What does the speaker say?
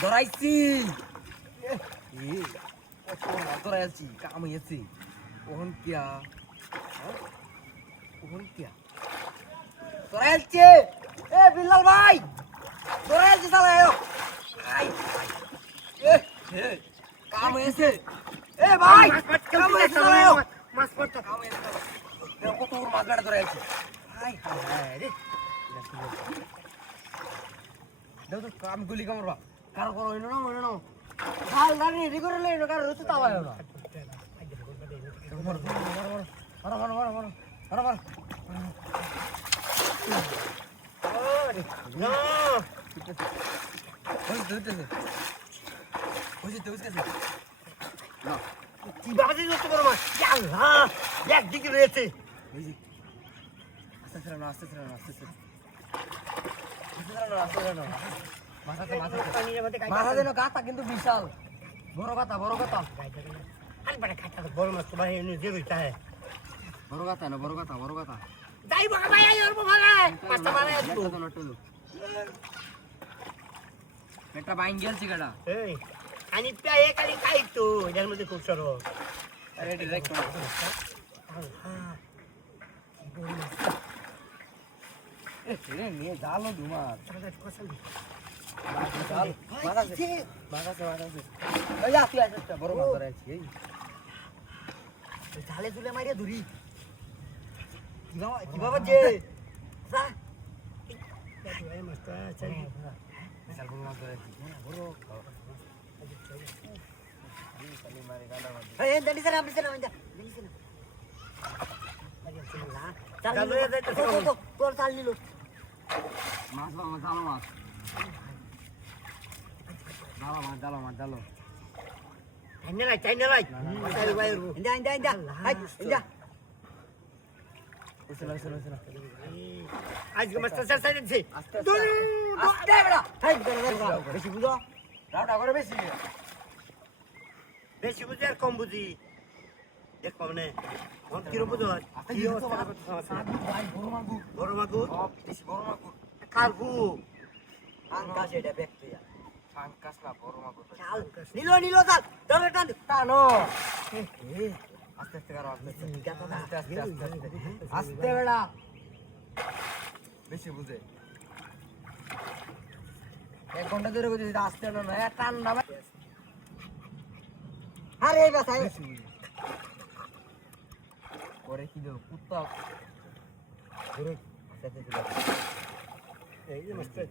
ধরাইছি ধরাইছি কাম হয়েছে ওহন কিয়া ওহন কিয়া ধরাইছে এ বিল্লাল ভাই ধরাইছি সালায় আই এ কাম হয়েছে এ ভাই কাম হয়েছে সালায় মাছ পড়তো কাম হয়েছে কত মাছ বেড়া ধরাইছি আই হায় রে দাও তো কাম গুলি কামড়বা কারো করো হইনো না মনে না হাল গাড়ি রেডি করে লইনো কারো তো তাওয়ায় না মার মার মার মার মার মার মার আরে না ওই দুটো ওই দুটো না কি বাজে যত বড় মাছ আল্লাহ এক দিকে রয়েছে ওই যে আস্তে আস্তে মাথা যেন গাতা কিন্তু বিশাল বড় গাতা বড় গাতা বড় মাছ তো ভাই যে রইতা है বড় গাতা না বড় গাতা যাই বাবা ভাই আর বাবা পাঁচটা মারে এটা বাইন গেলছি কাটা এই আনি প্রায় একালি খাই তো এর মধ্যে খুব সরো আরে ডাইরেক্ট করো রে নিয়ে জালো দুমার জাল মাগাছে এই আসি আসটা বড় মাছ ধরেছি এই জালে তুলে মারিয়া ধরি কিভাবে যে যা এই মাছটা চাই বিশাল বড় মাছ ধরেছি বড় এই মারে গাডা মাছ এই দেনি স্যার আপনি স্যার দেনি স্যার চাল লয়ে যাইতে তোর চাল নিল মাছ জালো মাছ চাইনে লাই চাই ভাই ইন্দা হাই ইন্দা আজকে মাছটা স্যার সাইডে আস্তে বড়া হাই বেশি বুঝো রাউটা করে বেশি বেশি বুঝি আর কম বুঝি দেখ পাবনে কোন কিরম বুঝো কি অবস্থা ভাই বড় মাগুর বেশি বড় মাগুর কালবু আঙ্কাশ এটা দেখতে আঙ্কাশ না বড় মাগুর চাল নিলো চাল ধরে টান টানো আস্তে করো আস্তে বেড়া বেশি বুঝে 1 ঘন্টা ধরে বুঝে আস্তে না টান না আরে বাসাই পরে কি দেব কুত্তা এই যে মাস্টার